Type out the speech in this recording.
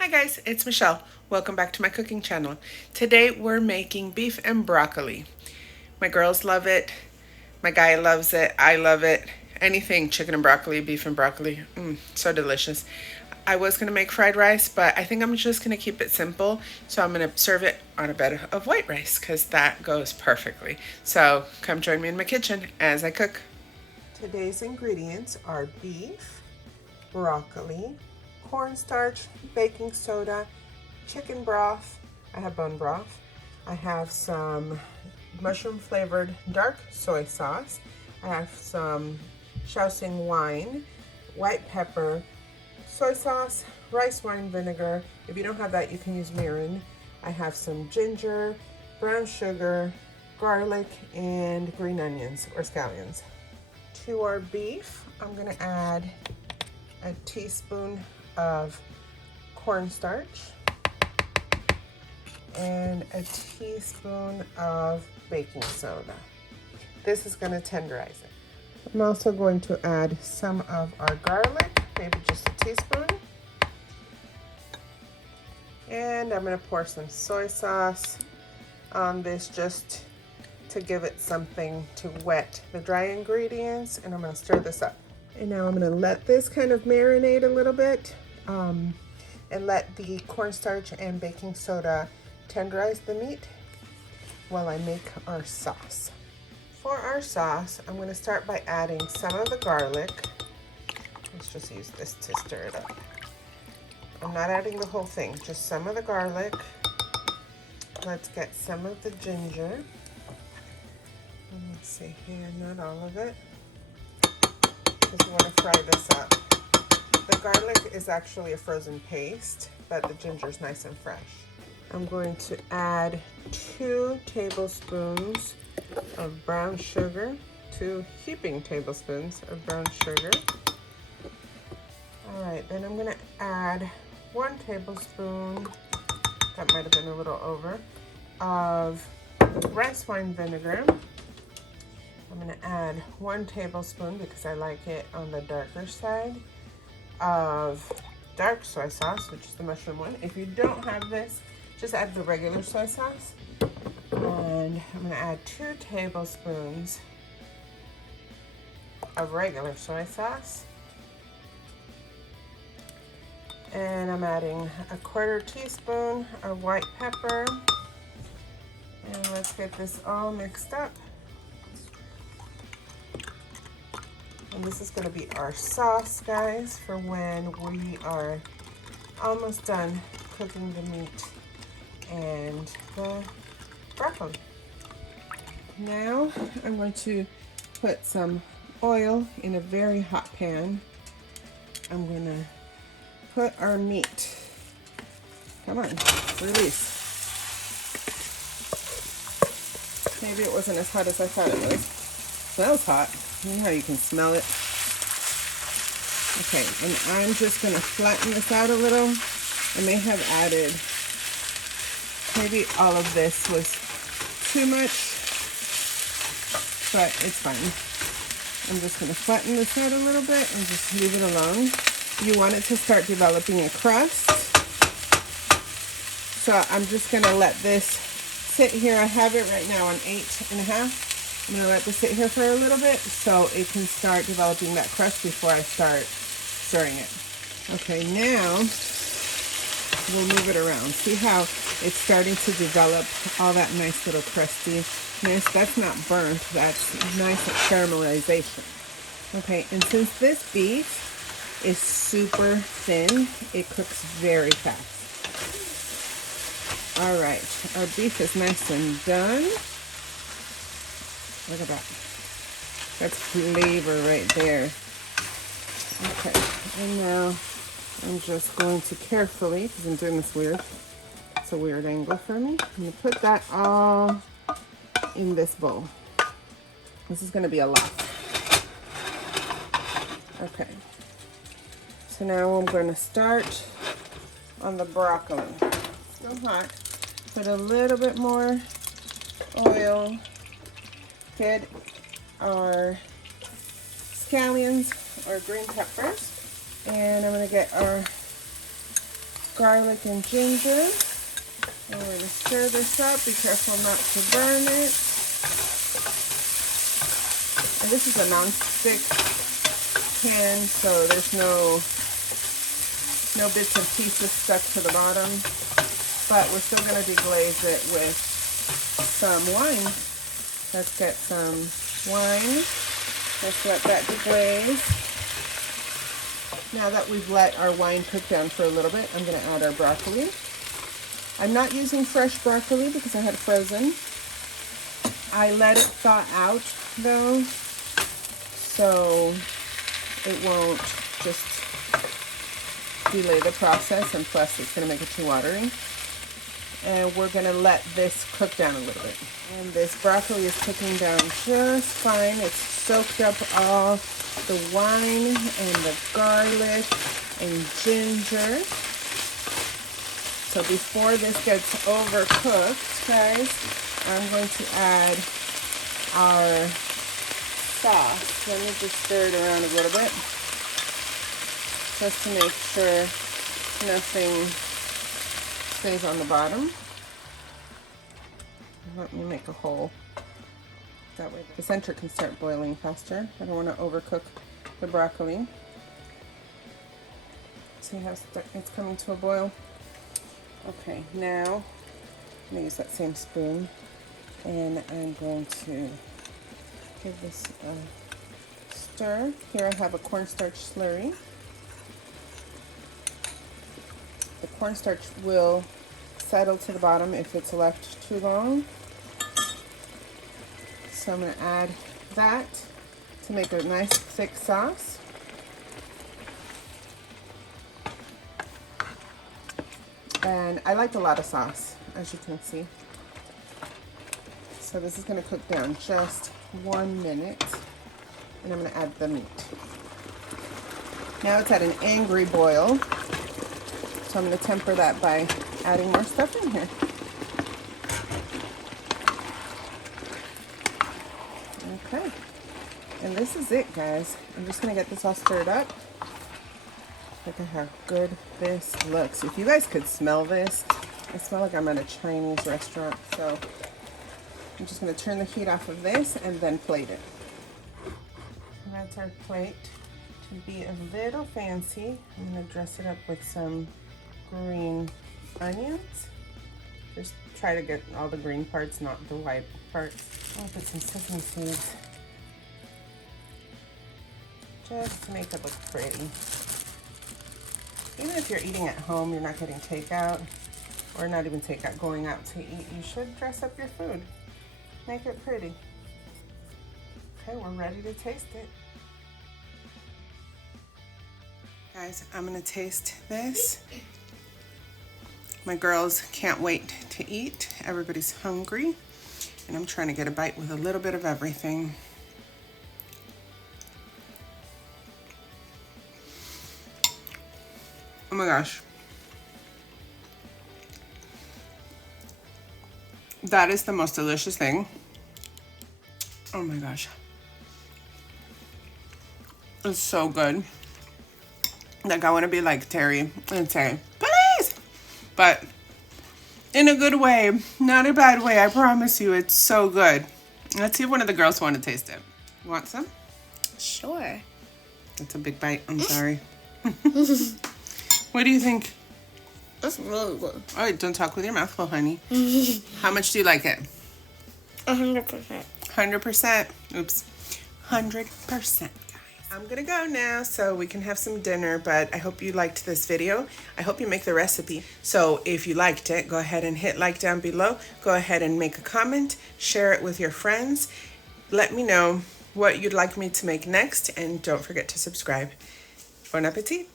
Hi guys, it's Michelle. Welcome back to my cooking channel. Today we're making beef and broccoli. My girls love it. My guy loves it. I love it. Anything chicken and broccoli, beef and broccoli. So delicious. I was going to make fried rice, but I think I'm just going to keep it simple. So I'm going to serve it on a bed of white rice because that goes perfectly. So come join me in my kitchen as I cook. Today's ingredients are beef, broccoli, cornstarch, baking soda, chicken broth. I have bone broth. I have some mushroom flavored dark soy sauce. I have some Shaoxing wine, white pepper, soy sauce, rice wine vinegar. If you don't have that, you can use mirin. I have some ginger, brown sugar, garlic, and green onions or scallions. To our beef, I'm gonna add a teaspoon of cornstarch and a teaspoon of baking soda. This is going to tenderize it. I'm also going to add some of our garlic, maybe just a teaspoon. And I'm going to pour some soy sauce on this just to give it something to wet the dry ingredients, and I'm going to stir this up. And now I'm going to let this kind of marinate a little bit and let the cornstarch and baking soda tenderize the meat while I make our sauce. For our sauce, I'm going to start by adding some of the garlic. Let's just use this to stir it up. I'm not adding the whole thing, just some of the garlic. Let's get some of the ginger. Let's see here, not all of it, because we want to fry this up. The garlic is actually a frozen paste, but the ginger is nice and fresh. I'm going to add 2 tablespoons of brown sugar, 2 heaping tablespoons of brown sugar. All right, then I'm going to add 1 tablespoon, that might have been a little over, of rice wine vinegar. I'm going to add 1 tablespoon, because I like it on the darker side, of dark soy sauce, which is the mushroom one. If you don't have this, just add the regular soy sauce. And I'm going to add 2 tablespoons of regular soy sauce. And I'm adding a 1/4 teaspoon of white pepper. And let's get this all mixed up. And this is going to be our sauce, guys, for when we are almost done cooking the meat and the broccoli. Now I'm going to put some oil in a very hot pan. I'm going to put our meat. Come on, release. Maybe it wasn't as hot as I thought it was. Smells hot. You know how you can smell it. Okay, and I'm just going to flatten this out a little. I may have added, maybe all of this was too much, but it's fine. I'm just going to flatten this out a little bit and just leave it alone. You want it to start developing a crust. So I'm just going to let this sit here. I have it right now on 8.5. I'm going to let this sit here for a little bit so it can start developing that crust before I start stirring it. Okay, now we'll move it around. See how it's starting to develop all that nice little crustiness? That's not burnt, that's nice caramelization. Okay, and since this beef is super thin, it cooks very fast. All right, our beef is nice and done. Look at that. That's flavor right there. Okay, and now I'm just going to carefully, because I'm doing this weird, it's a weird angle for me. I'm going to put that all in this bowl. This is going to be a lot. Okay, so now I'm going to start on the broccoli. Still hot. Put a little bit more oil. Get our scallions or green peppers, and I'm going to get our garlic and ginger. And we're going to stir this up. Be careful not to burn it. And this is a non-stick pan, so there's no bits and pieces stuck to the bottom. But we're still going to deglaze it with some wine. Let's get some wine. Let's let that deglaze. Now that we've let our wine cook down for a little bit, I'm going to add our broccoli. I'm not using fresh broccoli because I had it frozen. I let it thaw out though, so it won't just delay the process, and plus it's going to make it too watery. And we're going to let this cook down a little bit. And this broccoli is cooking down just fine. It's soaked up all the wine and the garlic and ginger. So before this gets overcooked, guys, I'm going to add our sauce. Let me just stir it around a little bit, just to make sure nothing stays on the bottom. Let me make a hole. That way the center can start boiling faster. I don't want to overcook the broccoli. See how it's coming to a boil? Okay, now I'm going to use that same spoon, and I'm going to give this a stir. Here I have a cornstarch slurry. The cornstarch will settle to the bottom if it's left too long. So I'm going to add that to make a nice thick sauce. And I like a lot of sauce, as you can see. So this is going to cook down just 1 minute, and I'm going to add the meat. Now it's at an angry boil, so I'm going to temper that by adding more stuff in here. Okay, and this is it, guys. I'm just going to get this all stirred up. Look at how good this looks. If you guys could smell this, I smell like I'm at a Chinese restaurant. So I'm just going to turn the heat off of this and then plate it. And that's our plate. To be a little fancy, I'm going to dress it up with some green onions. Just try to get all the green parts, not the white parts. I'll put some sesame seeds just to make it look pretty. Even if you're eating at home, you're not getting takeout, or not even takeout, going out to eat, you should dress up your food. Make it pretty. Okay, we're ready to taste it. Guys, I'm gonna taste this. My girls can't wait to eat. Everybody's hungry, and I'm trying to get a bite with a little bit of everything. Oh my gosh. That is the most delicious thing. Oh my gosh. It's so good. Like, I want to be like Terry and say, please! But in a good way, not a bad way. I promise you, it's so good. Let's see if one of the girls want to taste it. You want some? Sure. That's a big bite. I'm sorry. What do you think? That's really good. All right, don't talk with your mouth full, honey. How much do you like it? 100%. 100%. Oops. 100%. I'm gonna go now so we can have some dinner, but I hope you liked this video. I hope you make the recipe. So if you liked it, go ahead and hit like down below. Go ahead and make a comment, share it with your friends. Let me know what you'd like me to make next, and don't forget to subscribe. Bon appetit.